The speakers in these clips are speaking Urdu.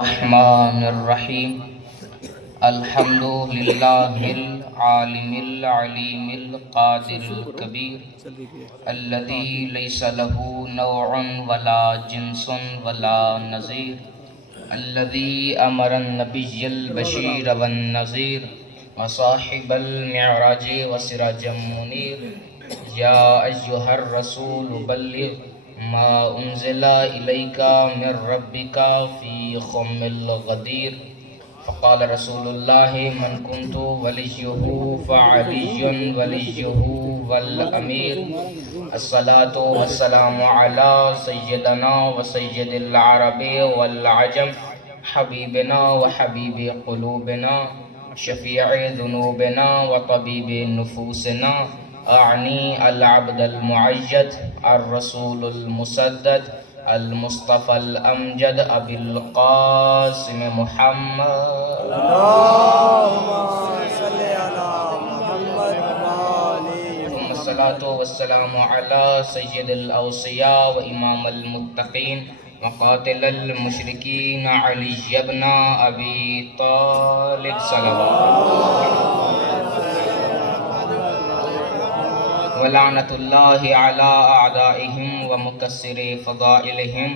الرحمن الرحیم الحمد للہ العالم العلیم القادر الکبیر الذی لیس له نوع ولا جنس ولا نظیر الذی امر النبی البشیر والنذیر وصاحب المعراج وسراجا منیر یا ایہا الرسول بلغ ما انزل الیک من ربک فی خم الغدیر فقال رسول اللہ من کنت ولیہ فعلی ولیہ والامیر الصلاة والسلام علی سیدنا وسید العرب والعجم حبیبنا وحبیب قلوبنا شفیع ذنوبنا وطبیب نفوسنا اعنی العبد المعید الرسول المسدد المصطفى الامجد ابی القاسم محمد اللهم صل على محمد وآله ثم الصلاة والسلام على سید الاوصیاء وامام المتقین وقاتل المشرکین علی بن ابی طالب صلوات ولعنت اللہ علی اعدائہم ومکسر فضائلہم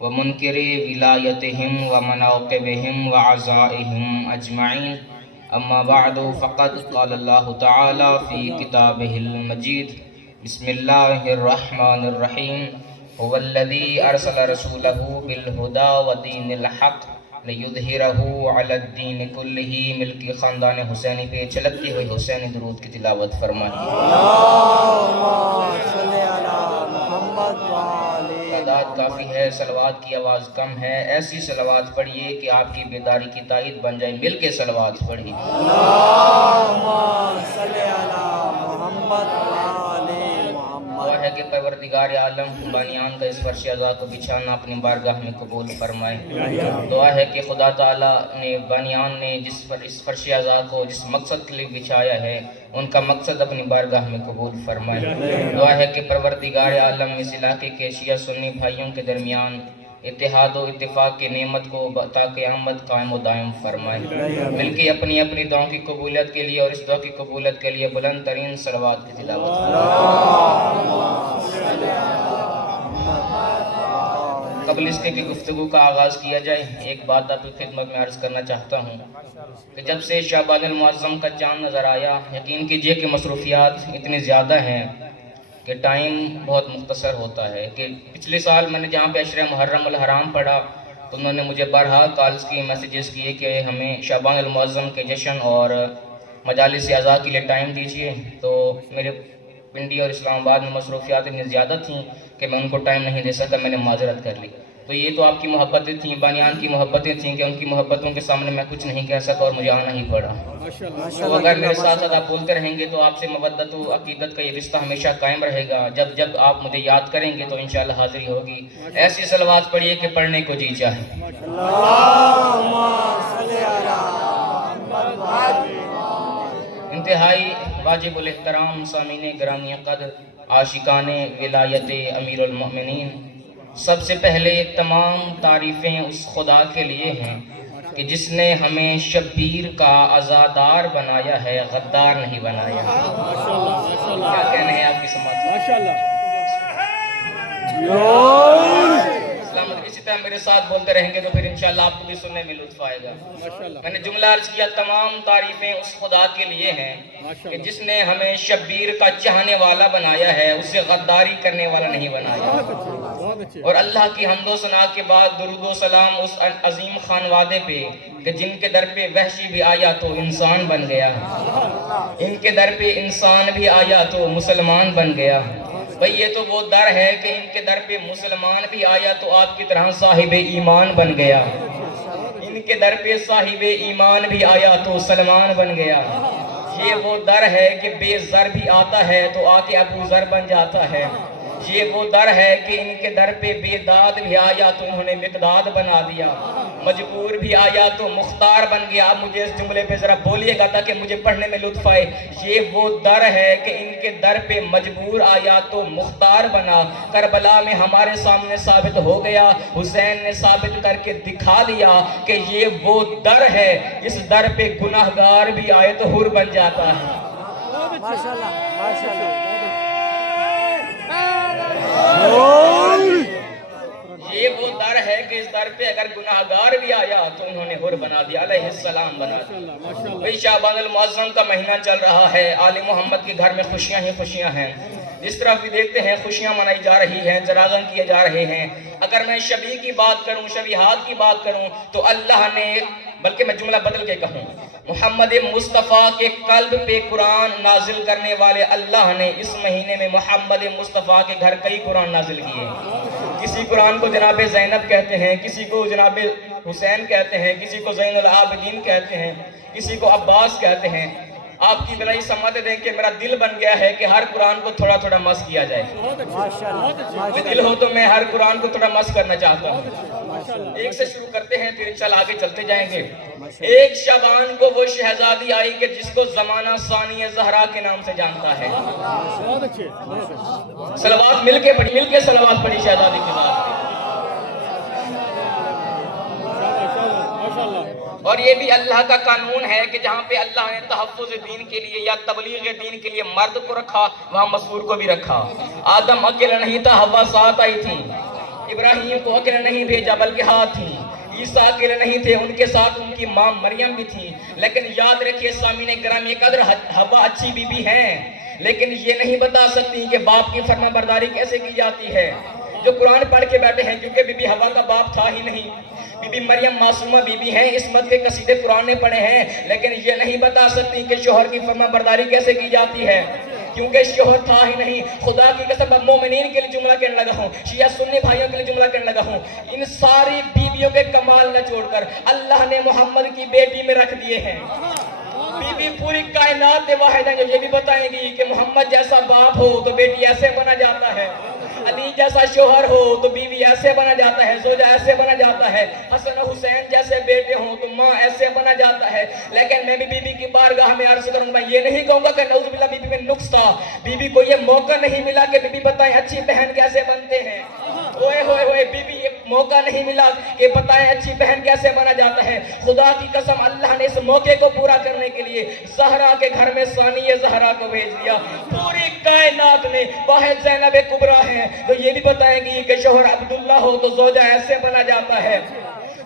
ومنکر ولایتہم ومناقبہم وعزائہم اجمعین اما بعد فقد قال اللہ تعالی فی کتابہ المجید بسم اللہ الرحمن الرحیم هو الذی ارسل رسولہ بالہدی ودین الحق لیظہرہ علی الدین کلہ ملکی خاندان حسینی پہ چھلکتی ہوئی حسینی درود کی تلاوت فرمائیے اللهم صل على محمد وآله تعداد کافی ہے، صلوات کی آواز کم ہے، ایسی صلوات پڑھیے کہ آپ کی بیداری کی تائید بن جائے، مل کے صلوات پڑھیے اللهم صل على محمد وآله محمد دعا ہے کہ پروردگار عالم بانیان کا اس فرش عزا کو بچھانا اپنی بارگاہ میں قبول فرمائے۔ دعا ہے کہ خدا تعالیٰ نے بانیان نے اس فرش عزا کو جس مقصد کے لیے بچھایا ہے ان کا مقصد اپنی بارگاہ میں قبول فرمائے۔ دعا ہے کہ پروردگار عالم اس علاقے کے شیعہ سنی بھائیوں کے درمیان اتحاد و اتفاق کی نعمت کو تا قیامت قائم و دائم فرمائے۔ مل کے اپنی اپنی دعاؤں کی قبولیت کے لیے اور اس دعا کی قبولیت کے لیے بلند ترین صلوات کی تلاوت قبل اس کے کہ گفتگو کا آغاز کیا جائے، ایک بات آپ کی خدمت میں عرض کرنا چاہتا ہوں کہ جب سے شعبان المعظم کا چاند نظر آیا، یقین کیجئے کہ مصروفیات اتنی زیادہ ہیں کہ ٹائم بہت مختصر ہوتا ہے۔ کہ پچھلے سال میں نے جہاں پہ عشر محرم الحرام پڑھا تو انہوں نے مجھے بارہا کالز کی میسیجز کیے کہ ہمیں شعبان المعظم کے جشن اور مجالس اعزاء کے لیے ٹائم دیجئے، تو میرے پنڈی اور اسلام آباد میں مصروفیات اتنی زیادہ تھیں کہ میں ان کو ٹائم نہیں دے سکا، میں نے معذرت کر لی۔ تو یہ تو آپ کی محبتیں تھیں، بانیان کی محبتیں تھیں کہ ان کی محبتوں کے سامنے میں کچھ نہیں کہہ سکا اور مجھے آنا ہی پڑا۔ تو اگر میرے ساتھ ساتھ آپ بولتے رہیں گے تو آپ سے مودت و عقیدت کا یہ رشتہ ہمیشہ قائم رہے گا۔ جب جب آپ مجھے یاد کریں گے تو انشاءاللہ حاضری ہوگی۔ ایسی صلوات پڑھیے کہ پڑھنے کو جی چاہے۔ اللهم صل على محمد وآله انتہائی واجب الاحترام سامعین گرامی قدر، عاشقان ولایت امیر المؤمنین، سب سے پہلے تمام تعریفیں اس خدا کے لیے ہیں کہ جس نے ہمیں شبیر کا عزادار بنایا ہے، غدار نہیں بنایا۔ کیا کہنے ہیں آپ کی سماعت؟ اسلام علیکم۔ اسی طرح میرے ساتھ بولتے رہیں گے تو پھر انشاءاللہ آپ کو بھی سننے میں لطف آئے گا۔ میں نے جملہ عرض کیا، تمام تعریفیں اس خدا کے لیے ہیں کہ جس نے ہمیں شبیر کا چاہنے والا بنایا ہے، اسے غداری کرنے والا نہیں بنایا۔ اور اللہ کی حمد و ثنا کے بعد درود و سلام اس عظیم خانوادے پہ کہ جن کے در پہ وحشی بھی آیا تو انسان بن گیا، ان کے در پہ انسان بھی آیا تو مسلمان بن گیا۔ بھئی یہ تو وہ در ہے کہ ان کے در پہ مسلمان بھی آیا تو آپ کی طرح صاحب ایمان بن گیا، ان کے در پہ صاحب ایمان بھی آیا تو سلمان بن گیا۔ یہ وہ در ہے کہ بے زر بھی آتا ہے تو آ کے ابو زر بن جاتا ہے، یہ وہ در ہے کہ ان کے در پہ بے داد بھی آیا تو انہوں نے مقداد بنا دیا، مجبور بھی آیا تو مختار بن گیا۔ آپ مجھے اس جملے پہ ذرا بولیے گا تاکہ مجھے پڑھنے میں لطف آئے۔ یہ وہ در ہے کہ ان کے در پہ مجبور آیا تو مختار بنا، کربلا میں ہمارے سامنے ثابت ہو گیا، حسین نے ثابت کر کے دکھا دیا کہ یہ وہ در ہے، اس در پہ گناہگار بھی آئے تو حر بن جاتا ہے۔ ماشاءاللہ ماشاءاللہ۔ یہ وہ در ہے کہ اس در پہ اگر گناہگار بھی آیا تو انہوں نے حر بنا دیا، علیہ السلام بنا دیا۔ بھئی شعبان المعظم کا مہینہ چل رہا ہے، آل محمد کے گھر میں خوشیاں ہی خوشیاں ہیں، جس طرح بھی دیکھتے ہیں خوشیاں منائی جا رہی ہیں، چراغاں کیے جا رہے ہیں۔ اگر میں شبیہ کی بات کروں، شبیہات کی بات کروں تو اللہ نے، بلکہ میں جملہ بدل کے کہوں، محمد مصطفیٰ کے قلب پہ قرآن نازل کرنے والے اللہ نے اس مہینے میں محمد مصطفیٰ کے گھر کئی قرآن نازل کیے۔ کسی قرآن کو جناب زینب کہتے ہیں، کسی کو جناب حسین کہتے ہیں، کسی کو زین العابدین کہتے ہیں، کسی کو عباس کہتے ہیں۔ آپ کی بلائی سمجھ دیں کہ میرا دل بن گیا ہے کہ ہر قرآن کو تھوڑا تھوڑا مس کیا جائے۔ ماشاءاللہ دل ہو تو میں ہر قرآن کو تھوڑا مس کرنا چاہتا ہوں۔ ایک سے شروع کرتے ہیں پھر انشاءاللہ آگے چلتے جائیں گے۔ ایک شعبان کو وہ شہزادی آئی کہ جس کو زمانہ ثانی زہرا کے نام سے جانتا ہے۔ صلوات مل کے صلوات پڑھی شہزادی کے بعد۔ اور یہ بھی اللہ کا قانون ہے کہ جہاں پہ اللہ نے تحفظ دین کے لیے یا تبلیغ دین کے لیے مرد کو رکھا، وہاں مسعور کو بھی رکھا۔ آدم اکیلا نہیں تھا، حوا ساتھ آئی تھی۔ ابراہیم کو اکیلا نہیں بھیجا بلکہ ہاتھ تھی۔ عیسیٰ اکیلے نہیں تھے، ان کے ساتھ ان کی ماں مریم بھی تھی۔ لیکن یاد رکھیے سامعین گرامی قدر، حوا اچھی بی بی ہیں لیکن یہ نہیں بتا سکتی کہ باپ کی فرما برداری کیسے کی جاتی ہے۔ جو قرآن پڑھ کے بیٹھے ہیں، کیونکہ بی بی حوا کا باپ تھا ہی نہیں، بی بی مریم معصومہ بی بی ہیں، عصمت کے قصیدے قرآن نے پڑھے ہیں، لیکن یہ نہیں بتا سکتی کہ شوہر کی فرما برداری کیسے کی جاتی ہے، کیونکہ شوہر تھا ہی نہیں۔ خدا کی قسم مومنین کے لیے جملہ کہنے لگا ہوں، شیعہ سنی بھائیوں کے لیے جملہ کہنے لگا ہوں، ان ساری بیویوں کے کمال نہ چھوڑ کر اللہ نے محمد کی بیٹی میں رکھ دیے ہیں۔ بی بی پوری کائنات واحد ہیں جو یہ بھی بتائیں گی کہ محمد جیسا باپ ہو تو بیٹی ایسے بنا جاتا ہے، علی جیسا شوہر ہو تو بیوی ایسے بنا جاتا ہے، زوجہ ایسے بنا جاتا ہے، حسن و حسین جیسے بیٹے ہوں تو ماں ایسے بنا جاتا ہے۔ لیکن میں بھی بی بی کی بارگاہ میں عرض کروں گا، یہ نہیں کہوں گا کہ نعوذ باللہ بی بی میں نقص تھا، بی بی کو یہ موقع نہیں ملا کہ بی بی بتائیں اچھی بہن کیسے بنتے ہیں۔ اوئے ہوئے ہوئے، بی بی یہ موقع نہیں ملا کہ بتائیں اچھی بہن کیسے بنا جاتا ہے۔ خدا کی قسم اللہ نے اس موقع کو پورا کرنے کے لیے زہرا کے گھر میں ثانی زہرا کو بھیج دیا۔ پوری کائنات میں واحد زینب کبریٰ ہیں تو یہ بھی بتائیں گی کہ شوہر عبداللہ ہو تو زوجہ ایسے بنا جاتا ہے،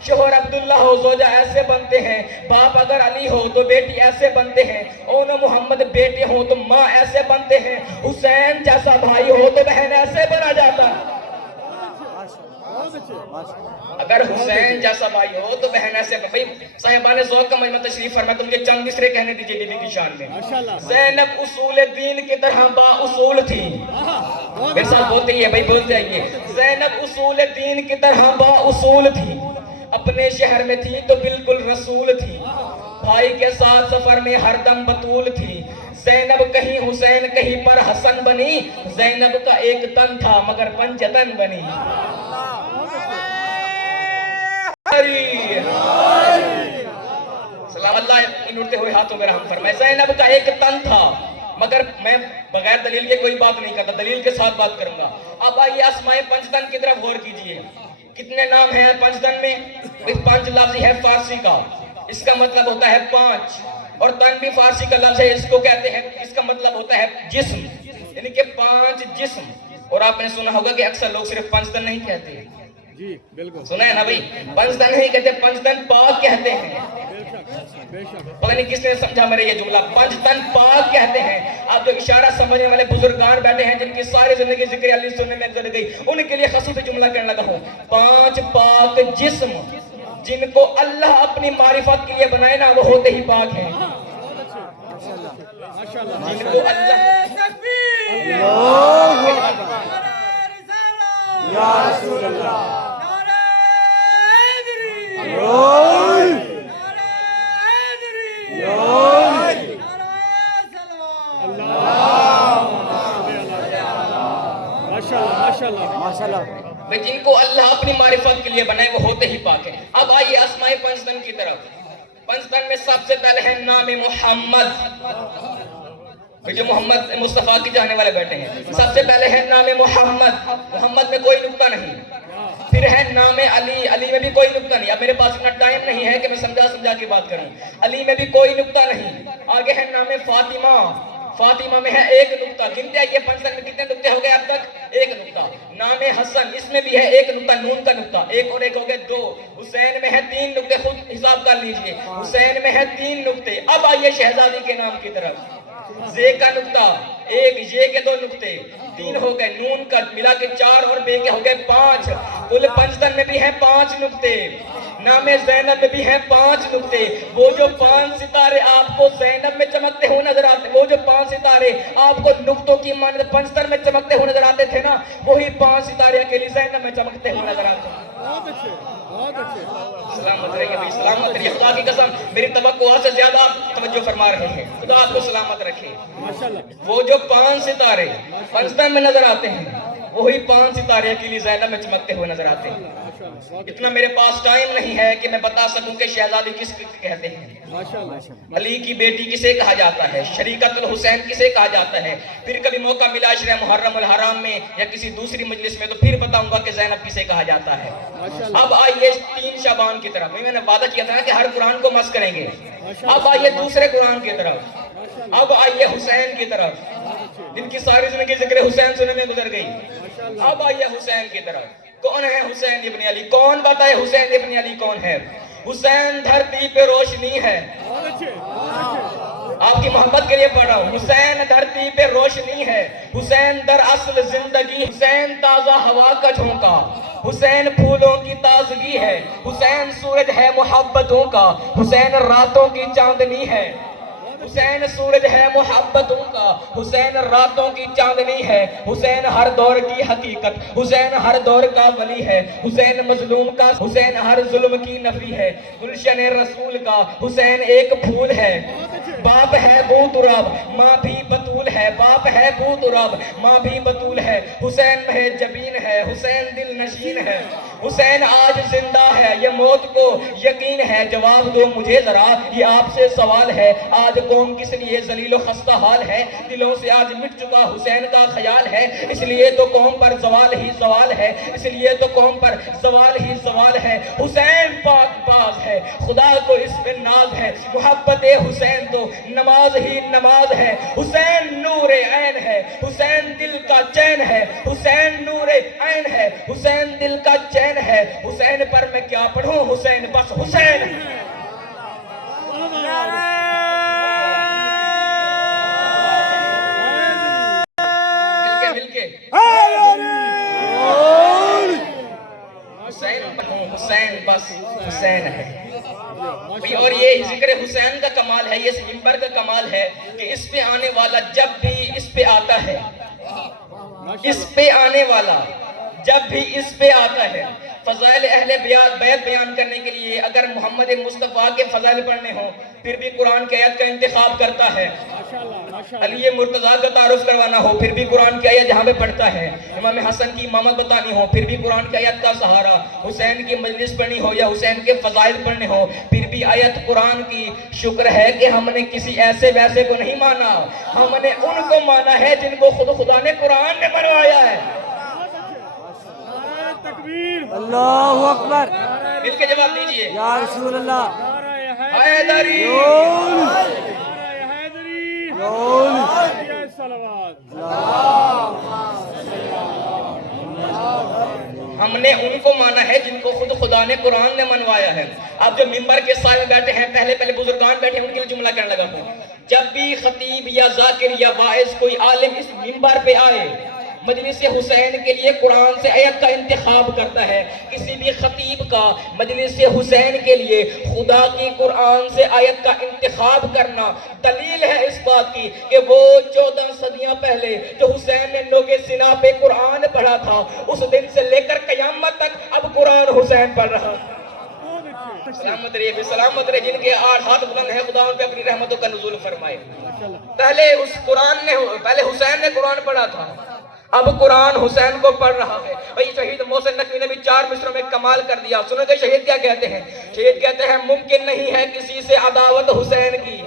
شوہر عبداللہ ہو زوجہ ایسے بنتے ہیں، باپ اگر علی ہو تو بیٹی ایسے بنتے ہیں، اون محمد بیٹے ہوں تو ماں ایسے بنتے ہیں، حسین جیسا بھائی ہو تو بہن ایسے بنا جاتا ہے۔ اگر حسین جیسا بھائی ہو تو بہن ایسے بھائی صاحبان ذوق کا مجمع تشریف فرمائے تو مجھے چند مصرے کہنے دیجئے بی بی کی شان میں۔ زینب اصول دین کی طرح با اصول تھی، میرے ساتھ بولتے ہی ہے بھائی، بولتے آئیے۔ زینب اصول دین کی طرح با اصول تھی، اپنے شہر میں تھی تو بالکل رسول تھی، بھائی کے ساتھ سفر میں ہر دم بطول تھی۔ زینب کہیں حسین کہیں پر حسن بنی، زینب کا ایک تن تھا مگر پنجتن بنی۔ سلام اللہ ان اڑتے ہوئے ہاتھوں میں رحم فرمائے۔ زینب کا ایک تن تھا مگر میں بغیر دلیل کے کوئی بات نہیں کرتا، دلیل کے ساتھ بات کروں گا۔ اب آئیے اسماء پنجتن کی طرف غور کیجئے، کتنے نام ہیں پنجتن میں؟ پانچ لفظ ہے فارسی کا، اس کا مطلب ہوتا ہے پانچ، اور تن بھی فارسی کا لفظ ہے، اس کو کہتے ہیں، اس کا مطلب ہوتا ہے جسم، یعنی کہ پانچ جسم۔ اور آپ نے سنا ہوگا کہ اکثر لوگ صرف پنجتن نہیں کہتے، جی بالکل سنا ہے نا بھائی، پنجتن نہیں کہتے، پنجتن پاک کہتے ہیں۔ پتہ نہیں کس نے سمجھا میرے یہ جملہ، پنجتن پاک کہتے ہیں۔ آپ جو اشارہ سمجھنے والے بزرگان بیٹھے ہیں جن کی ساری زندگی ذکر علی سننے میں گزر گئی، ان کے لیے خصوصی جملہ کہنے لگا ہوں، پانچ پاک جسم جن کو اللہ اپنی معرفت کے لیے بنائے نا وہ ہوتے ہی پاک ہیں، جن کو اللہ یا رسول اللہ ماشاءاللہ آئے پنجتن کی طرف. پنجتن میں سب سے پہلے ہے نام محمد. جو محمد مصطفیٰ کی جانے والے بیٹھے ہیں, سب سے پہلے ہے نام محمد. محمد میں کوئی نقطہ نہیں. پھر ہے نام علی. علی میں بھی کوئی نقطہ نہیں. اب میرے پاس اتنا ٹائم نہیں ہے کہ میں سمجھا کے بات کروں. علی میں بھی کوئی نقطہ نہیں. آگے ہے نام فاطمہ. فاطمہ میں ہے ایک نقطہ. گنتے آئیے پنجتن میں کتنے نقطے ہو گئے اب تک؟ ایک نقطہ. نام حسن, اس میں بھی ہے ایک نقطہ, نون کا نقطہ. ایک اور ایک ہو گئے دو. حسین میں ہے 3 نقطے, خود حساب کر لیجئے. حسین میں ہے 3 نقطے. اب آئیے شہزادی کے نام کی طرف. زے کا نقطہ ایک, یہ کے 2 نقطے, 3 ہو گئے. نون کا ملا کے 4 اور بے کے ہو گئے 5. کل پنجتن میں بھی ہیں 5 نقطے. نام زینب میں بھی ہیں 5 نقطے. وہ جو 5 ستارے آپ کو زینب میں چمکتے ہوئے نظر آتے, وہ جو 5 ستارے آپ کو نقطوں کی مانند پنجتن میں چمکتے ہوئے نظر آتے تھے نا, وہی 5 ستارے اکیلی زینب میں چمکتے ہوئے نظر آتے ہیں. بہت اچھے, بہت اچھے. سلامت رہیے بھائی, سلامت رہیے. خدا کی قسم میری توقعات سے زیادہ آپ توجہ فرما رہے ہیں. خدا آپ کو سلامت رکھے. وہ جو 5 ستارے پنجتن میں نظر آتے ہیں, وہی 5 ستارے اکیلی زینب میں چمکتے ہوئے نظر آتے ہیں. اتنا میرے پاس ٹائم نہیں ہے کہ میں بتا سکوں کہ شہزادی کس کہتے ہیں. علی کی بیٹی کسے کہا جاتا ہے, شریکت الحسین کسے کہا جاتا ہے. پھر کبھی موقع ملا عشرہ محرم الحرام میں یا کسی دوسری مجلس میں تو پھر بتاؤں گا کہ زینب کسے کہا جاتا ہے. اب آئیے 3 شعبان کی طرف. میں نے وعدہ کیا تھا کہ ہر قرآن کو مس کریں گے. اب آئیے دوسرے قرآن کی طرف. اب آئیے حسین کی طرف, جن کی ساری زندگی ذکر حسین سننے میں گزر گئی. اب آئیے حسین کی طرف. کون ہے حسین ابن علی؟ کون بتائے حسین ابن علی کون ہے؟ حسین دھرتی پہ روشنی ہے. آپ کی محبت کے لیے پڑھ رہا ہوں. حسین دھرتی پہ روشنی ہے. حسین در اصل زندگی. حسین تازہ ہوا کا جھونکا. حسین پھولوں کی تازگی ہے. حسین سورج ہے محبتوں کا. حسین راتوں کی چاندنی ہے. حسین سورج ہے محبتوں کا. حسین راتوں کی چاندنی ہے. حسین ہر دور کی حقیقت. حسین ہر دور کا ولی ہے. حسین مظلوم کا. حسین ہر ظلم کی نفی ہے. گلشن رسول کا. حسین ایک پھول ہے. باپ ہے بو تراب, ماں بھی بطول ہے. باپ ہے بو تراب, ماں بھی بطول ہے. حسین مہ جبین ہے. حسین دل نشین ہے. حسین آج زندہ ہے, یہ موت کو یقین ہے. جواب دو مجھے ذرا, یہ آپ سے سوال ہے. آج قوم کس لیے ذلیل و خستہ حال ہے. دلوں سے آج مٹ چکا حسین کا خیال ہے. اس لیے تو قوم پر زوال ہی زوال ہے. اس لیے تو قوم پر زوال ہی زوال ہے. حسین پاک باز ہے, خدا کو اس پہ ناز ہے. محبت حسین تو نماز ہی نماز ہے. حسین نور عین ہے. حسین دل کا چین ہے. حسین نور عین ہے. حسین دل کا چین ہے. حسین پر میں کیا پڑھوں, حسین بس حسین ہے. حسین بس حسین ہے. اور یہ ذکر حسین کا کمال ہے, یہ اس منبر کا کمال ہے کہ اس پہ آنے والا جب بھی اس پہ آتا ہے, اس پہ آنے والا جب بھی اس پہ آتا ہے, فضائل اہل بیت بیان کرنے کے لیے اگر محمد مصطفیٰ کے فضائل پڑھنے ہوں, پھر بھی قرآن کی آیت کا انتخاب کرتا ہے. علی مرتضیٰ کا تعارف کروانا ہو, پھر بھی قرآن کی آیت جہاں پہ پڑھتا ہے. امام حسن کی امامت بتانی ہو, پھر بھی قرآن کی آیت کا سہارا. حسین کی مجلس پڑھنی ہو یا حسین کے فضائل پڑھنے ہو, پھر بھی آیت قرآن کی. شکر ہے کہ ہم نے کسی ایسے ویسے کو نہیں مانا, ہم نے ان کو مانا ہے جن کو خدا نے قرآن میں بنوایا ہے. اللہ اکبر. مل کے جواب دیجئے. یا رسول اللہ. حیدری. ہم نے ان کو مانا ہے جن کو خود خدا نے قرآن نے منوایا ہے. اب جو ممبر کے سائے بیٹھے ہیں, پہلے بزرگان بیٹھے ہیں, ان کے لیے جملہ کرنے لگا ہوں. جب بھی خطیب یا ذاکر یا واعظ کوئی عالم اس ممبر پہ آئے, مجلس حسین کے لیے قرآن سے آیت کا انتخاب کرتا ہے. کسی بھی خطیب کا مجلس حسین کے لیے خدا کی قرآن سے آیت کا انتخاب کرنا دلیل ہے اس بات کی کہ وہ 14 صدیاں پہلے جو حسین نے نوگے سنا پہ قرآن پڑھا تھا, اس دن سے لے کر قیامت تک اب قرآن حسین پڑھ رہا. سلامت رہیے, سلامت رہیے. جن کے 8 ہاتھ بلند ہیں, خدا ان پہ اپنی رحمتوں کا نزول فرمائے. پہلے حسین نے قرآن پڑھا تھا, اب قرآن حسین کو پڑھ رہا ہے. بھئی شہید محسن نقوی نے بھی 4 مصروں میں کمال کر دیا. سنو کہ شہید کیا کہتے ہیں؟ شہید کہتے ہیں ممکن نہیں ہے کسی سے عداوت حسین کی.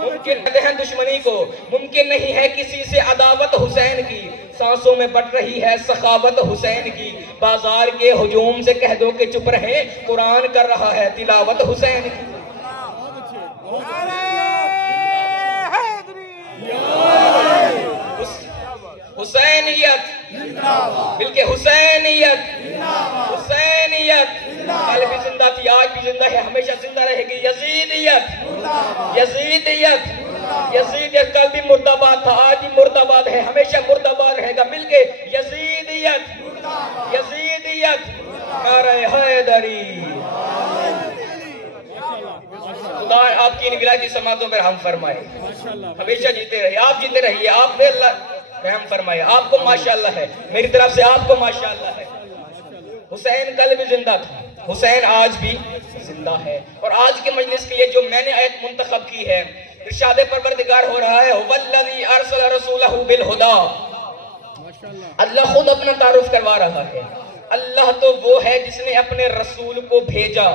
ممکن کہتے ہیں دشمنی کو، ممکن نہیں ہے کسی سے عداوت حسین کی. سانسوں میں بٹ رہی ہے سخاوت حسین کی. بازار کے ہجوم سے کہہ دو کہ چپ رہے، قرآن کر رہا ہے تلاوت حسین کی. حسینیت، بلکہ حسینیت، حسینیت کل بھی زندہ تھی، آج بھی زندہ ہے، ہمیشہ زندہ رہے گی. یزیدیت، یزیدیت، یزیدیت کل بھی مرد آباد تھا، آج بھی مرد آباد ہے، ہمیشہ مرد آباد رہے گا. مل کے یزیدیت، یزیدیت، نعرہ حیدری. خدا آپ کی ان ولایتی سماعتوں پر ہم فرمائے، ہمیشہ جیتے رہیے، آپ جیتے رہیے، آپ پہ اللہ رحم فرمائے. آپ کو ماشاءاللہ ہے، میری طرف سے آپ کو ماشاءاللہ ہے. حسین کل بھی زندہ تھا، حسین آج بھی زندہ ہے. اور آج کے مجلس کے لیے جو میں نے آیت منتخب کی ہے، ارشاد پروردگار ہو رہا ہے وَالَّذِي أَرْسَلَ رَسُولَهُ بِالْهُدَى. اللہ خود اپنا تعارف کروا رہا ہے. اللہ تو وہ ہے جس نے اپنے رسول کو بھیجا.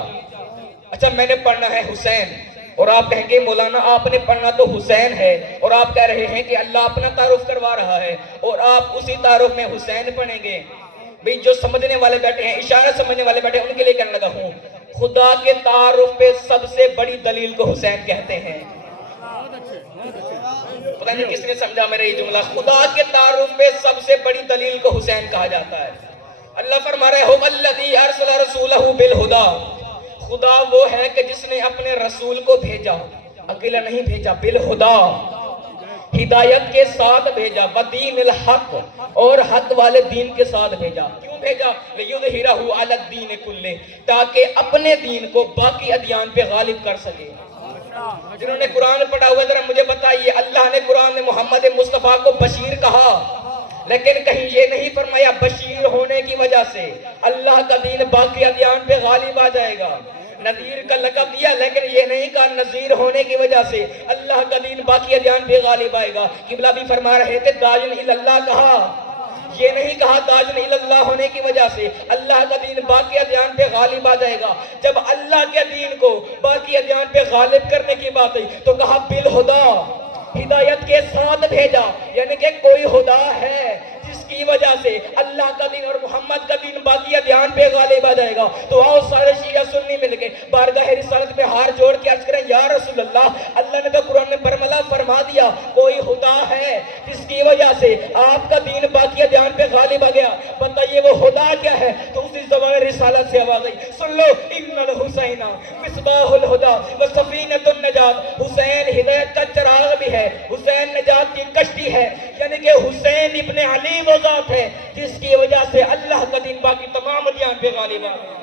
اچھا میں نے پڑھنا ہے حسین، اور آپ کہیں گے مولانا آپ نے پڑھنا تو حسین ہے، اور آپ کہہ رہے ہیں کہ اللہ اپنا تعارف کروا رہا ہے، اور آپ اسی تعارف میں حسین پڑھیں گے. بھئی جو سمجھنے والے بیٹھے ہیں، اشارہ سمجھنے والے بیٹھے ہیں، ان کے لیے کہنے لگا ہوں خدا کے تعارف پہ سب سے بڑی دلیل کو حسین کہتے ہیں. پتہ نہیں کس نے سمجھا میرا یہ جملہ. خدا کے تعارف پہ سب سے بڑی دلیل کو حسین کہا جاتا ہے. اللہ فرما رہے هو الذی ارسل رسولہ بالہدی. خدا وہ ہے کہ جس نے اپنے رسول کو بھیجا، اکیلا نہیں بھیجا، بالہدا، ہدایت کے ساتھ بھیجا، بدین الحق، اور حق والے دین کے ساتھ بھیجا. کیوں بھیجا؟ لیظہرہ علی الدین کلہ، تاکہ اپنے دین کو باقی ادیان پہ غالب کر سکے. جنہوں نے قرآن پڑھا ہوا ذرا مجھے بتائیے، اللہ نے قرآن میں محمد مصطفیٰ کو بشیر کہا، لیکن کہیں یہ نہیں فرمایا بشیر ہونے کی وجہ سے اللہ کا دین باقی ادیان پہ غالب آ جائے گا. نذیر کا لقب دیا، لیکن یہ نہیں کہا نذیر ہونے کی وجہ سے اللہ کا دین باقی ادیان پہ غالب آئے گا. قبلہ بھی فرما رہے تھے داعین الی اللہ کہا، یہ نہیں کہا داعین الی اللہ ہونے کی وجہ سے اللہ کا دین باقی ادیان پہ غالب آ جائے گا. جب اللہ کے دین کو باقی ادیان پہ غالب کرنے کی بات ہے تو کہا بالہدا، ہدایت کے ساتھ بھیجا. یعنی کہ کوئی خدا ہے جس کی وجہ سے اللہ کا دین اور محمد کا دین باقی ادیان پہ غالب آ جائے گا. تو آؤ سارے شیعہ سنی مل کے بارگاہ رسالت میں ہار جوڑ کے عرض کریں یا رسول اللہ، اللہ نے تو قرآن میں برملا فرما دیا کوئی خدا ہے جس کی وجہ سے آپ کا دین باقی ادیان پہ غالب آ گیا، بتائیے وہ خدا کیا ہے؟ تو اسی زبان رسالت سے آواز آئی، سن لو ان الحسین مصباح الہدی و سفینۃ النجات. حسین ہدایت کا چراغ بھی ہے، حسین نجات کی کشتی ہے. یعنی کہ حسین ابن علی وہ ذات ہے جس کی وجہ سے اللہ کا دین باقی تمام ادیان پہ غالب آ گیا.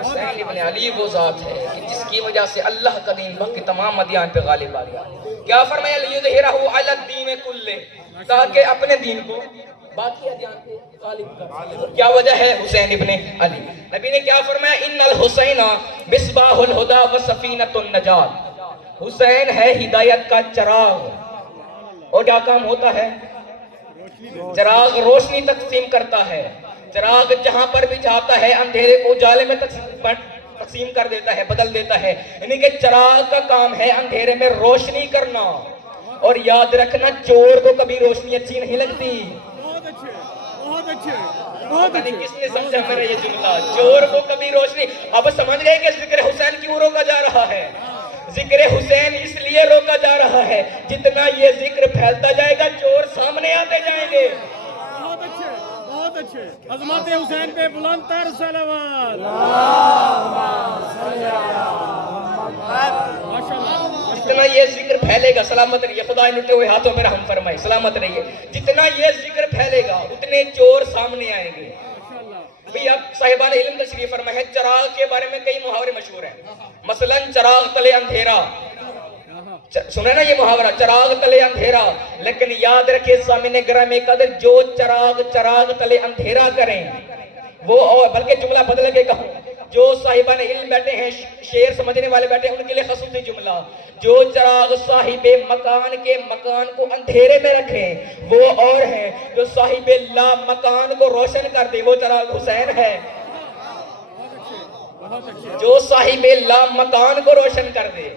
حسین ابن علی وہ ذات ہے کہ جس کی وجہ سے اللہ کا دین باقی تمام ادیان پہ غالب آ گیا. کیا فرمایا لیظہرہ علی الدین کلہ، تاکہ اپنے دین کو باقی ادیان پہ غالب کر. کیا وجہ ہے؟ حسین ابن علی. نبی نے کیا فرمایا؟ ان الحسین مصباح الہدی و سفینۃ النجات. حسین ہے ہدایت کا چراغ، اور کیا کام ہوتا ہے؟ چراغ روشنی تقسیم کرتا ہے. چراغ جہاں پر بھی جاتا ہے اندھیرے کو اجالے میں تقسیم کر دیتا ہے، بدل دیتا ہے. یعنی کہ چراغ کا کام ہے اندھیرے میں روشنی کرنا. اور یاد رکھنا چور کو کبھی روشنی اچھی نہیں لگتی. کس نے سمجھا میرا یہ جملہ؟ چور کو کبھی روشنی. اب سمجھ گئے کہ ذکر حسین کیوں روکا جا رہا ہے؟ ذکر حسین اس لیے روکا جا رہا ہے جتنا یہ ذکر پھیلتا جائے گا چور سامنے آتے جائیں گے. بہت اچھے، بہت اچھے. عظمت حسین پہ بلند تر صلوات. جتنا یہ ذکر پھیلے گا، سلامت رہیے، خدا لٹے ہوئے ہاتھوں میں رحم فرمائے، سلامت رہیے، جتنا یہ ذکر پھیلے گا اتنے چور سامنے آئیں گے. بھی اب صاحبان علم تشریف فرمائے، چراغ کے بارے میں کئی محاورے مشہور ہیں. مثلا چراغ تلے اندھیرا، سنے نا یہ محاورہ، چراغ تلے اندھیرا. لیکن یاد رکھیں سامنے گرامی قدر، جو چراغ تلے اندھیرا کریں وہ، اور بلکہ جملہ بدل کے کہوں، جو صاحبان علم بیٹھے ہیں، شعر سمجھنے والے بیٹھے ہیں، ان کے لیے خصوصی جملہ، جو چراغ صاحب مکان کے مکان کو اندھیرے میں رکھیں وہ اور ہیں، جو صاحب لا مکان کو روشن کر دے وہ چراغ حسین ہے۔ جو صاحب لا مکان کو روشن کر دے،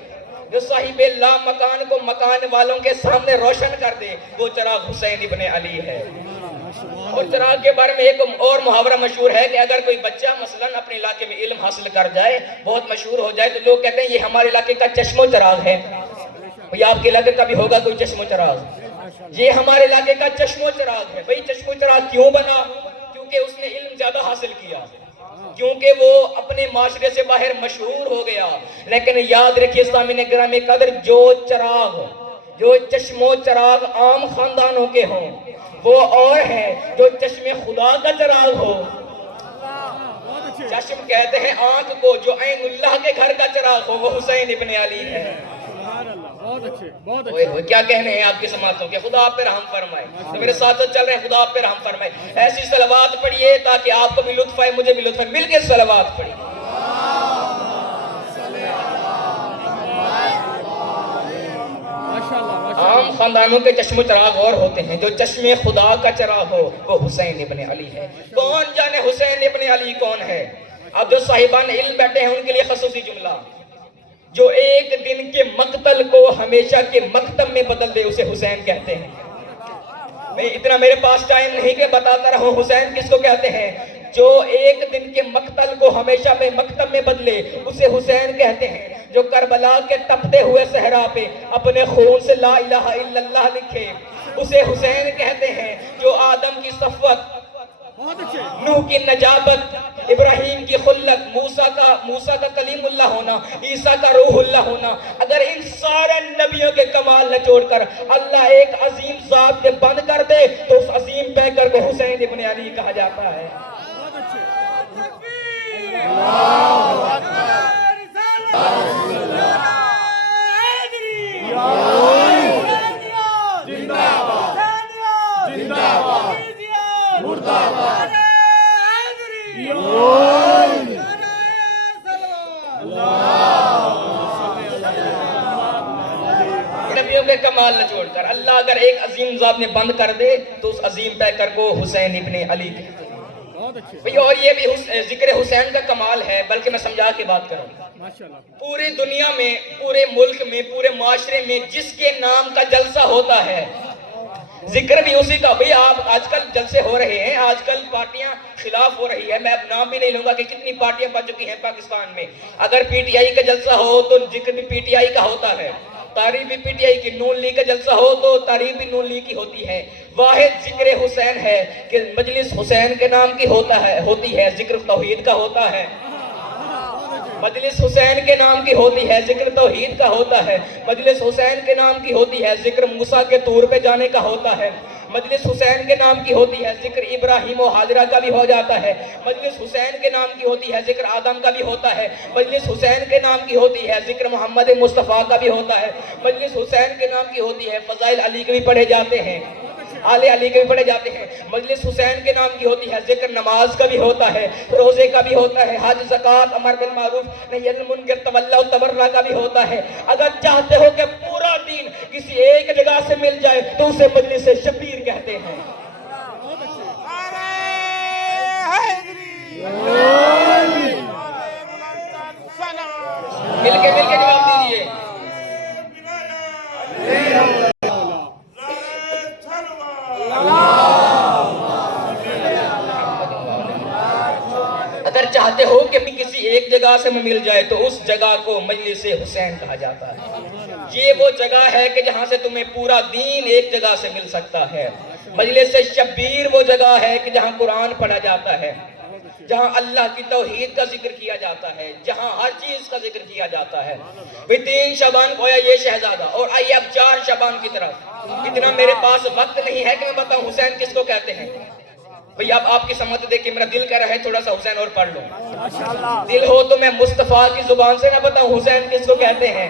جو صاحب لا مکان کو مکان والوں کے سامنے روشن کر دے وہ چراغ حسین ابن علی ہے۔ اور چراغ کے بارے میں ایک اور محاورہ مشہور ہے کہ اگر کوئی بچہ مثلاً اپنے علاقے میں علم حاصل کر جائے، بہت مشہور ہو جائے، تو لوگ کہتے ہیں یہ ہمارے علاقے کا چشم و چراغ ہے۔ بھئی آپ کے علاقے کا بھی ہوگا کوئی چشم و چراغ، یہ ہمارے علاقے کا چشم و چراغ ہے۔ بھئی چشم و چراغ کیوں بنا؟ کیونکہ اس نے علم زیادہ حاصل کیا، کیونکہ وہ اپنے معاشرے سے باہر مشہور ہو گیا۔ لیکن یاد رکھیے سامعین گرامی قدر، جو چراغ، جو چشم و چراغ عام خاندانوں کے ہوں وہ اور ہیں جو چشم خدا کا چراغ ہو۔ چشم کہتے ہیں آنکھ کو، جو عین اللہ کے گھر کا چراغ ہو وہ حسین ابن علی ہے۔ بہت اچھے، بہت اوئے اچھے۔ ہوئے کیا کہنے ہیں آپ کی سماعتوں کے، خدا آپ پہ رحم فرمائے۔ تو میرے ساتھ چل رہے ہیں، خدا آپ پہ رحم فرمائے۔ ایسی صلوات پڑھیے تاکہ آپ کو بھی لطف آئے، مجھے بھی لطف آئے، مل کے صلوات پڑھیے۔ عام خاندانوں کے چشم و چراغ اور ہوتے ہیں، جو چشم خدا کا چراغ ہو وہ حسین ابن علی ہے۔ کون جانے حسین ابن علی کون ہے؟ اب جو صاحبان علم بیٹھے ہیں ان کے لیے خصوصی جملہ، جو ایک دن کے مقتل کو ہمیشہ کے مکتب میں بدل دے اسے حسین کہتے ہیں۔ میں اتنا میرے پاس ٹائم نہیں کہ بتاتا رہوں حسین کس کو کہتے ہیں۔ جو ایک دن کے مقتل کو ہمیشہ میں مکتب میں بدلے اسے حسین کہتے ہیں۔ جو کربلا کے تپتے ہوئے صحرا پہ اپنے خون سے لا الہ الا اللہ لکھے اسے حسین کہتے ہیں۔ جو آدم کی صفوت، نوح کی نجابت، ابراہیم کی خلت، موسیٰ کا کلیم اللہ ہونا، عیسیٰ کا روح اللہ ہونا، اگر ان سارے نبیوں کے کمال نچوڑ کر اللہ ایک عظیم ذات کے بند کر دے تو اس عظیم پیکر کو حسین ابن علی کہا جاتا ہے۔ نبیوں کے کمال نچوڑ کر اللہ اگر ایک عظیم ذات میں بند کر دے تو اس عظیم پیکر کو حسین ابن علی کہتے ہیں۔ اور یہ بھی ذکر حسین کا کمال ہے، بلکہ میں سمجھا کے بات کروں۔ پوری دنیا میں، پورے ملک میں، پورے معاشرے میں جس کے نام کا جلسہ ہوتا ہے ذکر بھی اسی کا۔ بھئی آپ آج کل جلسے ہو رہے ہیں، آج کل پارٹیاں خلاف ہو رہی ہے، میں اب نام بھی نہیں لوں گا کہ کتنی پارٹیاں بن چکی ہیں پاکستان میں۔ اگر پی ٹی آئی کا جلسہ ہو تو ذکر بھی پی ٹی آئی کا ہوتا ہے، تعریف بھی پی ٹی آئی کی، نون لیگ کا جلسہ ہو تو تعریف بھی نون لیگ کی ہوتی ہے۔ واحد ذکر حسین ہے کہ مجلس حسین کے نام کی ہوتی ہے، ذکر توحید کا ہوتا ہے۔ مجلس حسین کے نام کی ہوتی ہے، ذکر توحید کا ہوتا ہے۔ مجلس حسین کے نام کی ہوتی ہے، ذکر موسیٰ کے طور پہ جانے کا ہوتا ہے۔ مجلس حسین کے نام کی ہوتی ہے، ذکر ابراہیم و حاجرہ کا بھی ہو جاتا ہے۔ مجلس حسین کے نام کی ہوتی ہے، ذکر آدم کا بھی ہوتا ہے۔ مجلس حسین کے نام کی ہوتی ہے، ذکر محمد مصطفیٰ کا بھی ہوتا ہے۔ مجلس حسین کے نام کی ہوتی ہے، فضائل علی کے بھی پڑھے جاتے ہیں، آل علی کے بھی پڑھے جاتے ہیں۔ مجلس حسین کے نام کی ہوتی ہے، ذکر نماز کا بھی ہوتا ہے، روزے کا بھی ہوتا ہے، حج، زکوٰۃ، امر بالمعروف نہی عن المنکر، تولی و تبرع کا بھی ہوتا ہے۔ اگر چاہتے ہو کہ پورا دین کسی ایک جگہ سے مل جائے تو اسے مجلس شبیر کہتے ہیں۔ مل کے جواب دیجئے۔ اگر چاہتے ہو کہ کسی ایک جگہ سے مل جائے تو اس جگہ کو مجلس حسین کہا جاتا ہے۔ یہ وہ جگہ ہے کہ جہاں سے تمہیں پورا دین ایک جگہ سے مل سکتا ہے۔ مجلس شبیر وہ جگہ ہے کہ جہاں قرآن پڑھا جاتا ہے، جہاں اللہ کی توحید کا ذکر کیا جاتا ہے، جہاں ہر چیز کا ذکر کیا جاتا ہے۔ 3 شعبان کو یہ شہزادہ، اور آئیے اب 4 شعبان کی طرف۔ اتنا میرے پاس وقت نہیں ہے کہ میں بتاؤں حسین کس کو کہتے ہیں۔ بھئی اب آپ کی سمجھ دیکھ کے میرا دل کہہ رہا ہے تھوڑا سا حسین اور پڑھ لوں۔ دل ہو تو میں مصطفیٰ کی زبان سے نہ بتاؤں حسین کس کو کہتے ہیں۔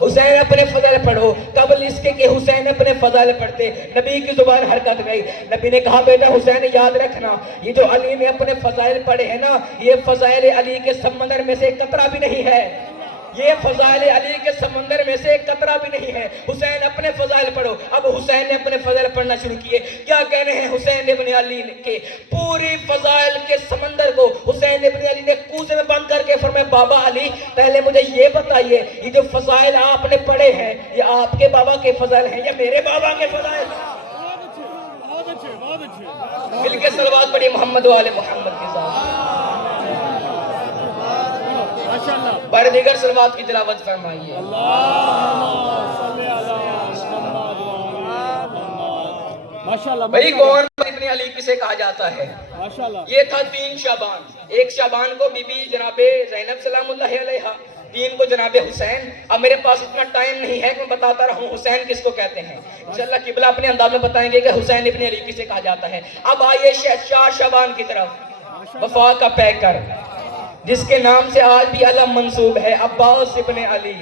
حسین اپنے فضائل پڑھو، قبل اس کے کہ حسین اپنے فضائل پڑھتے نبی کی زبان حرکت گئی. نبی نے کہا بیٹا حسین یاد رکھنا یہ جو علی نے اپنے فضائل پڑھے ہیں نا، یہ فضائل علی کے سمندر میں سے قطرہ بھی نہیں ہے، یہ فضائل علی کے سمندر میں سے قطرہ بھی نہیں ہے. حسین اپنے فضائل پڑھو. اب حسین نے اپنے فضائل پڑھنا شروع کیے. کیا کہنے ہیں حسین ابن علی کے؟ پوری فضائل کے سمندر کو حسین ابن علی نے کوزے میں بند کر کے فرمایا بابا علی پہلے مجھے یہ بتائیے یہ جو فضائل آپ نے پڑھے ہیں یہ آپ کے بابا کے فضائل ہیں یا میرے بابا کے فضائل؟ بہت اچھے بہت اچھے. مل کے صلوات پڑھیے محمد و آل محمد کے ساتھ. ماشاءاللہ. بار دیگر صلوات کی تلاوت فرمائیے. ماشاءاللہ. بھئی کون ابن علی کسے کہا جاتا ہے؟ ماشاءاللہ. یہ تھا 3 شعبان. 1 شعبان کو بی بی جناب زینب سلام اللہ علیہا، 3 کو جناب حسین. اب میرے پاس اتنا ٹائم نہیں ہے کہ میں بتاتا رہوں حسین کس کو کہتے ہیں. انشاءاللہ قبلہ اپنے انداز میں بتائیں گے کہ حسین ابن علی کسے کہا جاتا ہے. اب آئیے 4 شعبان کی طرف. وفا کا پیکر جس کے نام سے آج بھی علم منصوب ہے، عباس ابن علی.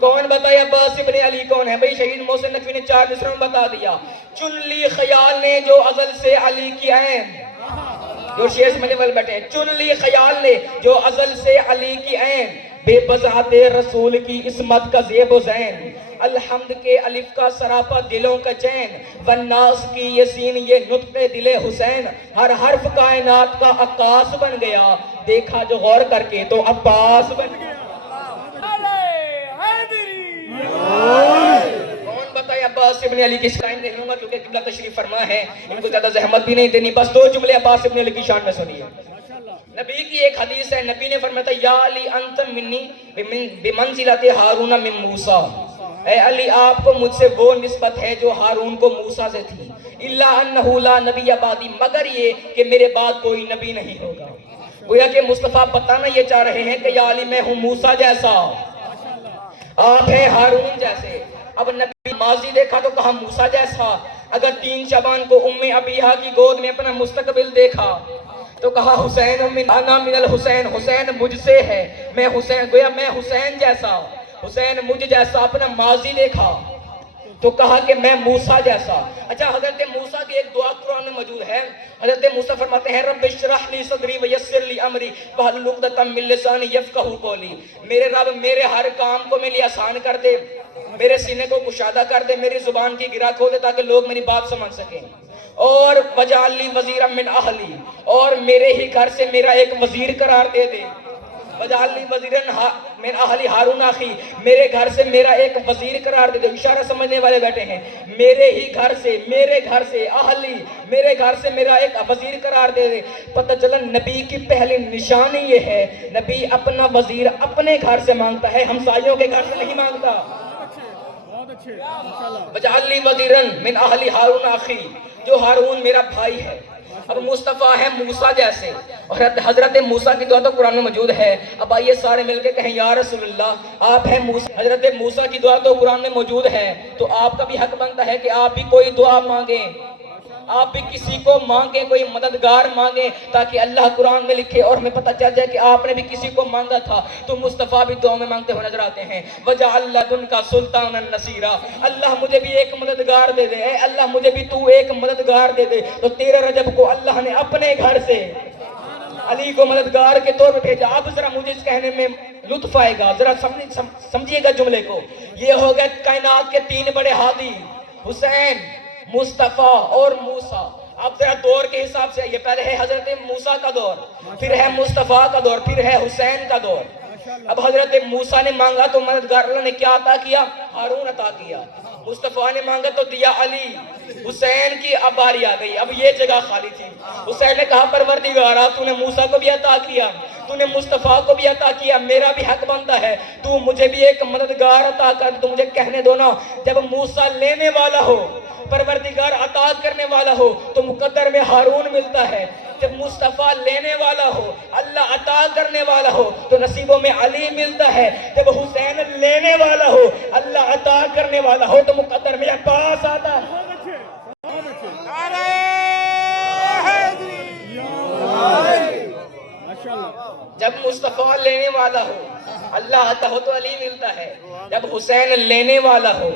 کون بتائے عباس ابن علی کون ہے؟ بھئی شہید محسن نقوی نے 4 مصروں میں بتا دیا. چن لی خیال نے جو ازل سے علی کی عین، جو شیئر سمجھے والے بیٹھے ہیں، چن لی خیال نے جو ازل سے علی کی عین، بے بذات رسول کی عصمت کا زیب و زین، الحمد کے الف کا سراپا دلوں کا چین، والناس کی یہ سین یہ نطق دل حسین، ہر حرف کائنات کا عکاس بن گیا، دیکھا جو غور کر کے تو عباس بن گیا. کون بتائے عباس ابن علی کی ٹائم دے لوں گا کیونکہ قبلہ تشریف فرما ہے، ان کو زیادہ زحمت بھی نہیں دینی. بس 2 جملے عباس ابن علی کی شان میں سنیے. نبی کی ایک حدیث ہے، نبی نے فرمایا تھا یا علی انت منی بمنزلت ہارون من موسیٰ، اے علی آپ کو مجھ سے وہ نسبت ہے جو ہارون کو موسیٰ سے تھی. الا انہ لا نبی بعدی، مگر یہ کہ میرے بعد کوئی نبی نہیں ہوگا. گویا کہ مصطفیٰ بتانا یہ چاہ رہے ہیں کہ یا علی میں ہوں موسیٰ جیسا، آپ ہیں ہارون جیسے. اب نبی ماضی دیکھا تو کہا موسیٰ جیسا. اگر 3 شعبان کو ابیہا کی گود میں اپنا مستقبل دیکھا تو کہا حسین انا من الحسین، حسین مجھ سے ہے، میں حسین، گویا میں حسین جیسا، حسین مجھ جیسا. اپنا ماضی دیکھا تو کہا کہ میں موسیٰ جیسا. اچھا حضرت موسیٰ کی ایک دعا قرآن میں موجود ہے. حضرت موسیٰ فرماتے ہیں رب اشرح لی صدری ویسر لی امری واحلل عقدۃ من لسانی یفقہوا قولی. میرے رب میرے ہر کام کو میرے لیے آسان کر دے، میرے سینے کو کشادہ کر دے، میری زبان کی گرہ کھول دے تاکہ لوگ میری بات سمجھ سکیں. اور وجعل لی وزیرا من اہلی، اور میرے ہی گھر سے میرا ایک وزیر قرار دے دے. وجعل لی وزیرا من اہلی ہارون اخی، میرے گھر سے میرا ایک وزیر قرار دے دے. اشارہ سمجھنے والے بیٹھے ہیں. میرے ہی گھر سے، میرے گھر سے اہلی، میرے گھر سے میرا ایک وزیر قرار دے دے. پتہ چلا نبی کی پہلی نشانی یہ ہے نبی اپنا وزیر اپنے گھر سے مانگتا ہے، ہمسائیوں کے گھر سے نہیں مانگتا. وجعل لی وزیرا من اہلی ہارون اخی، جو ہارون میرا بھائی ہے. اب مصطفیٰ ہے موسیٰ جیسے، اور حضرت موسیٰ کی دعا تو قرآن میں موجود ہے. اب آئیے سارے مل کے کہیں یا رسول اللہ آپ ہیں موسیٰ. حضرت موسیٰ کی دعا تو قرآن میں موجود ہے، تو آپ کا بھی حق بنتا ہے کہ آپ بھی کوئی دعا مانگیں، آپ بھی کسی کو مانگیں، کوئی مددگار مانگیں، تاکہ اللہ قرآن میں لکھے اور ہمیں پتہ چل جائے کہ آپ نے بھی کسی کو مانگا تھا. تو مصطفیٰ بھی دعا میں مانگتے ہوئے نظر آتے ہیں. وَجَعَلْ لَدُنْكَ سُلْطَانًا نَصِيرًا، اللہ مجھے بھی ایک مددگار دے دے، اے اللہ مجھے بھی تو ایک مددگار دے دے. تو 13 رجب کو اللہ نے اپنے گھر سے علی کو مددگار کے طور پہ بھیجا. اب ذرا مجھے اس کہنے میں لطف آئے گا، ذرا سمجھیے گا جملے کو. یہ ہو گئے کائنات کے 3 بڑے ہادی، حسین، مصطفیٰ اور موسیٰ. اب ذرا دور کے حساب سے یہ پہلے ہے حضرت موسیٰ کا دور، پھر ہے مصطفیٰ کا دور، پھر ہے حسین کا دور. اب حضرت موسیٰ نے مانگا تو مددگار اللہ نے کیا عطا کیا؟ ہارون عطا کیا. مصطفیٰ نے مانگا تو دیا علی. حسین کی اب باری آ گئی، اب یہ جگہ خالی تھی. حسین نے کہا پروردگارا تو نے موسیٰ کو بھی عطا کیا، تو نے مصطفیٰ کو بھی عطا کیا، میرا بھی حق بنتا ہے تو مجھے بھی ایک مددگار عطا کر. تو مجھے کہنے دو نا، جب موسیٰ لینے والا ہو، پروردگار عطا کرنے والا ہو، تو مقدر میں ہارون ملتا ہے. جب مصطفیٰ لینے والا ہو، اللہ عطا کرنے والا ہو، تو نصیبوں میں علی ملتا ہے. جب حسین لینے والا ہو، اللہ عطا کرنے والا ہو، تو مقدر میں عباس آتا ہے. جب مصطفیٰ لینے والا ہو، اللہ عطا ہو تو علی ملتا ہے، جب حسین لینے والا ہو،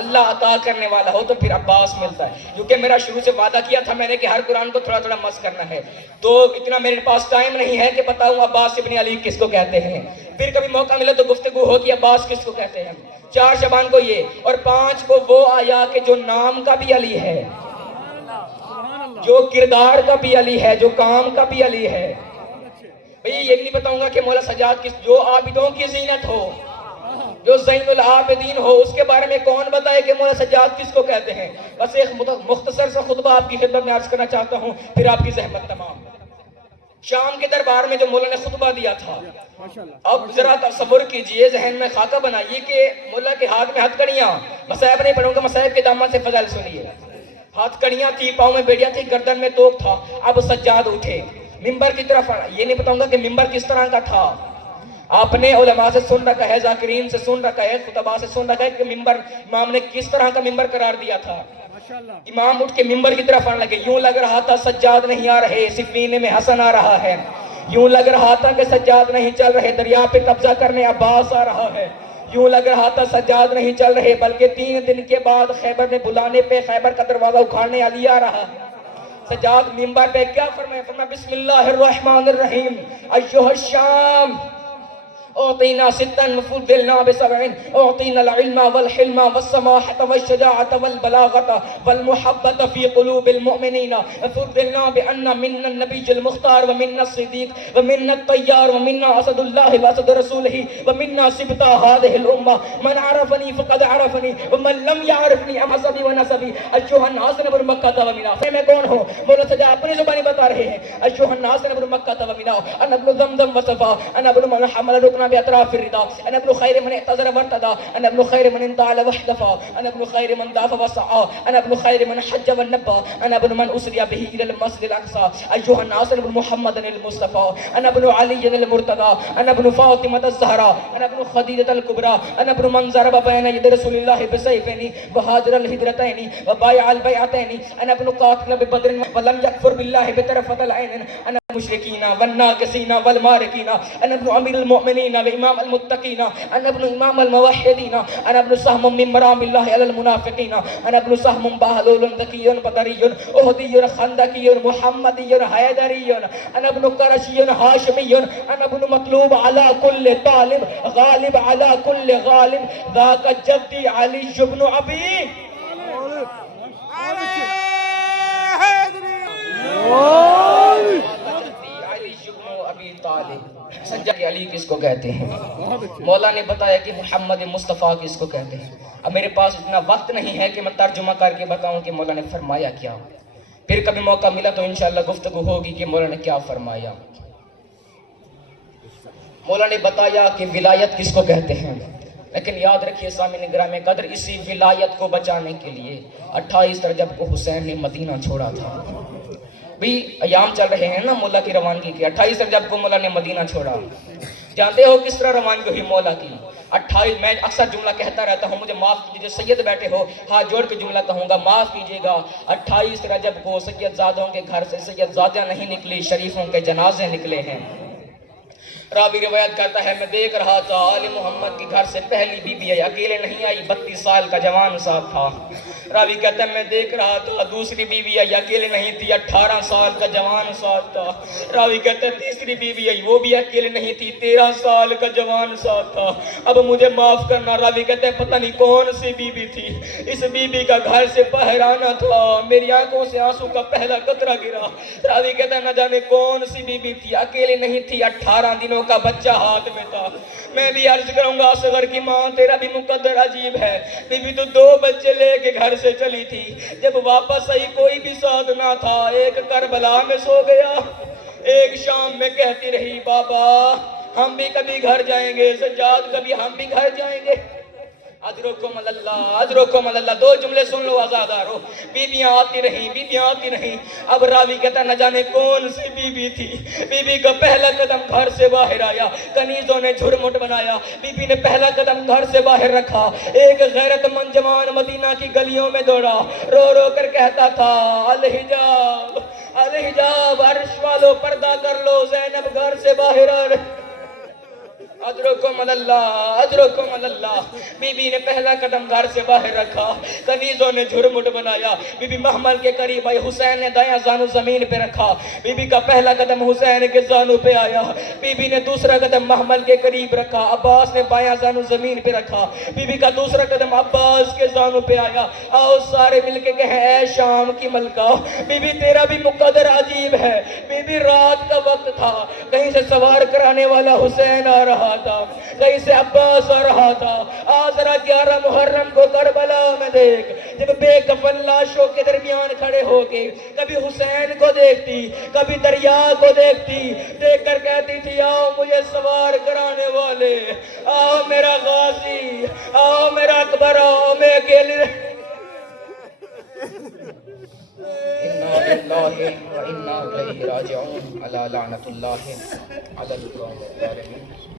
اللہ عطا کرنے والا ہو تو پھر عباس ملتا ہے. کیونکہ میرا شروع سے وعدہ کیا تھا میں نے کہ ہر قرآن کو تھوڑا تھوڑا مس کرنا ہے، تو اتنا میرے پاس ٹائم نہیں ہے کہ بتاؤں عباس ابن علی کس کو کہتے ہیں. پھر کبھی موقع ملا تو گفتگو ہو کہ عباس کس کو کہتے ہیں. 4 شعبان کو یہ، اور 5 کو وہ آیا کہ جو نام کا بھی علی ہے، جو کردار کا بھی علی ہے، جو کام کا بھی علی ہے. بھئی یہ نہیں بتاؤں گا کہ مولا سجاد کس، جو عابدوں کی زینت ہو، جو زین العابدین ہو، اس کے بارے میں کون بتائے کہ مولا سجاد کس کو کہتے ہیں. بس ایک مختصر سا خطبہ آپ کی خدمت میں عرض کرنا چاہتا ہوں، پھر آپ کی زحمت تمام. شام کے دربار میں جو مولا نے خطبہ دیا تھا، اب ذرا تصور کیجئے، ذہن میں خاکہ بنائیے کہ مولا کے ہاتھ میں ہتھ کڑیاں، مصائب نہیں پڑھوں گا، مصائب کے دامن سے فضائل سنیے. ہاتھ کڑیاں تھی، پاؤں میں بیڑیاں تھی، گردن میں توق تھا. اب سجاد اٹھے ممبر کی طرف. یہ نہیں بتاؤں گا کہ ممبر کس طرح کا تھا، آپ نے علماء سے سن رکھا ہے، ذاکرین سے سن رکھا ہے، خطباء سے سن رکھا ہے کہ ممبر امام نے کس طرح کا ممبر قرار دیا تھا. امام اٹھ کے ممبر کی طرف آنے لگے. یوں لگ رہا تھا سجاد نہیں آ رہے، صفین میں حسن آ رہا ہے. یوں لگ رہا تھا کہ سجاد نہیں چل رہے، دریا پہ قبضہ کرنے عباس آ رہا ہے. یوں لگ رہا تھا سجاد نہیں چل رہے، بلکہ 3 دن کے بعد خیبر میں بلانے پہ خیبر کا دروازہ اکھاڑنے علی آ رہا ہے. سجاد ممبر پہ کیا فرمائے؟ فرمایا بسم اللہ الرحمن الرحیم، ایھا الشام اعطینا 6 وفضلنا ب7، اعطینا العلم والحلم والسماحة والشجاعة والبلاغة والمحبة في قلوب المؤمنين، فضلنا بأن منا النبي المختار ومنا الصديق ومنا الطيار ومنا أسد الله وأسد رسوله ومنا سبط هذه الأمة، من عرفني فقد عرفني ومن لم يعرفني أمسبي ونسبي. أيها الناس نبر مکہ ومنا، میں کون ہوں؟ مولا سجاد اپنی زبانی بتا رہے ہیں. أيها الناس نبر مکہ ومنا، أنا ابن زمزم وصفا، أنا ابن من حمل ركنا بأطراف الرداء، أنا ابن خير من اعتذر وارتدى، أنا ابن خير من انتعل واحتفى، أنا ابن خير من داف وسعى، أنا ابن خير من حج والنبى، أنا ابن من أسري به إلى المسجد الأقصى. أيها الناس، أنا ابن محمد المصطفى، أنا ابن علي المرتضى، أنا ابن فاطمة الزهراء، أنا ابن خديجة الكبرى، أنا ابن من ضرب بين يدي رسول الله بسيفين وهاجر الهجرتين وبايع البيعتين، أنا ابن قاتل ببدر ولم يكفر بالله بطرفة العين، أنا المشركين والناكسين والماركين، أنا ابن أمير المؤمنين وإمام المتقين، أنا ابن إمام الموحدين، أنا ابن سهم من مرام الله على المنافقين، أنا ابن سهم بهلول ذكي بدري أهدي خندقي محمدي حيدري، أنا ابن قرشي هاشمي، أنا ابن مطلوب على كل طالب غالب على كل غالب، ذاك جدي علي بن أبي سجاد علی کس کو کہتے ہیں؟ مولا نے بتایا کہ محمد مصطفیٰ کس کو کہتے ہیں. اب میرے پاس اتنا وقت نہیں ہے کہ میں ترجمہ کر کے بتاؤں کہ مولا نے فرمایا کیا. پھر کبھی موقع ملا تو انشاءاللہ گفتگو ہوگی کہ مولا نے کیا فرمایا. مولا نے بتایا کہ ولایت کس کو کہتے ہیں، لیکن یاد رکھیے سامعین گرامی قدر، اسی ولایت کو بچانے کے لیے 28 رجب کو حسین نے مدینہ چھوڑا تھا. بھی ایام چل رہے ہیں نا مولا کی روانگی کی. 28 رجب کو مولا نے مدینہ چھوڑا. جانتے ہو کس طرح روانگی ہوئی مولا کی؟ 28، میں اکثر جملہ کہتا رہتا ہوں، مجھے معاف کیجیے، جو سید بیٹھے ہو ہاتھ جوڑ کے جملہ کہوں گا، معاف کیجیے گا. 28 رجب کو سید زادوں کے گھر سے سید زادیاں نہیں نکلی، شریفوں کے جنازے نکلے ہیں. راوی روایت کرتا ہے میں دیکھ رہا تھا آل محمد کے گھر سے پہلی بی بی آئی، اکیلے نہیں آئی، 32 سال کا جوان ساتھ تھا. راوی کہتا ہے میں دیکھ رہا تھا دوسری بی بی آئی، اکیلے نہیں تھی، 18 سال کا جوان ساتھ تھا. راوی کہتا ہے تیسری بی بی آئی، وہ بھی اکیلے نہیں تھی، 13 سال کا جوان ساتھ تھا. اب مجھے معاف کرنا. راوی کہتا ہے پتہ نہیں کون سی بی بی تھی، اس بی بی کا گھر سے باہر آنا تھا، میری آنکھوں سے آنسو کا پہلا قطرہ گرا. راوی کہتا ہے نہ جانے کون سی بی بی تھی، اکیلے نہیں تھی، 18 دنوں کا بچہ ہاتھ میں تھا. میں بھی عرض کروں گا اصغر کی ماں تیرا بھی مقدر عجیب ہے. بی بی تو 2 بچے لے کے گھر سے چلی تھی، جب واپس آئی کوئی بھی ساتھ نہ تھا. ایک کربلا میں سو گیا، ایک شام میں کہتی رہی بابا ہم بھی کبھی گھر جائیں گے، سجاد کبھی ہم بھی گھر جائیں گے. اجرکم اللہ، اجرکم اللہ. 2 جملے سن لو آزادارو. بیویاں آتی رہیں، بیویاں آتی رہیں. اب راوی کہتا نہ جانے کون سی بی بی تھی، بی بی کا پہلا قدم گھر سے باہر آیا، کنیزوں نے جھرمٹ بنایا، بی بی نے پہلا قدم گھر سے باہر رکھا. ایک غیرت مند جوان مدینہ کی گلیوں میں دوڑا، رو رو کر کہتا تھا الحجاب الحجاب، عرش والو پردہ کر لو، زینب گھر سے باہر آ رہے. ادرکم اللہ ادرکم اللہ. بی بی نے پہلا قدم گھر سے باہر رکھا, کنیزوں نے جھرمٹ بنایا. بی بی محمل کے قریب آئی, حسین نے دایاں زانو زمین پہ رکھا. بی بی کا پہلا قدم حسین کے زانو پہ آیا. بی بی نے دوسرا قدم محمل کے قریب رکھا. عباس نے بایاں زانو زمین پہ رکھا. بی بی کا دوسرا قدم عباس کے زانو پہ آیا. آؤ سارے مل کے کہیں اے شام کی ملکہ, بی بی تیرا بھی مقدر عجیب ہے. بی بی رات کا وقت تھا, کہیں سے سوار کرانے والا حسین آ رہا تھا, کہیں سے عباس آ رہا تھا. ذرا 11 محرم کو کربلا میں دیکھ, جب بے کفن لاشوں کے درمیان کھڑے ہو کے کبھی حسین کو دیکھتی, کبھی دریا کو دیکھتی, دیکھ کر کہتی تھی آؤ مجھے سوار کرانے والے, آؤ میرا غازی, آؤ میرا اکبر, آؤ میں اکیلے. اِنَّا لِلَّهِ وَإِنَّا إِلَيْهِ رَاجِعُونَ. عَلَى لَعْنَةُ اللَّهِ عَلَى الْقَوْمِ الظَّالِمِينَ.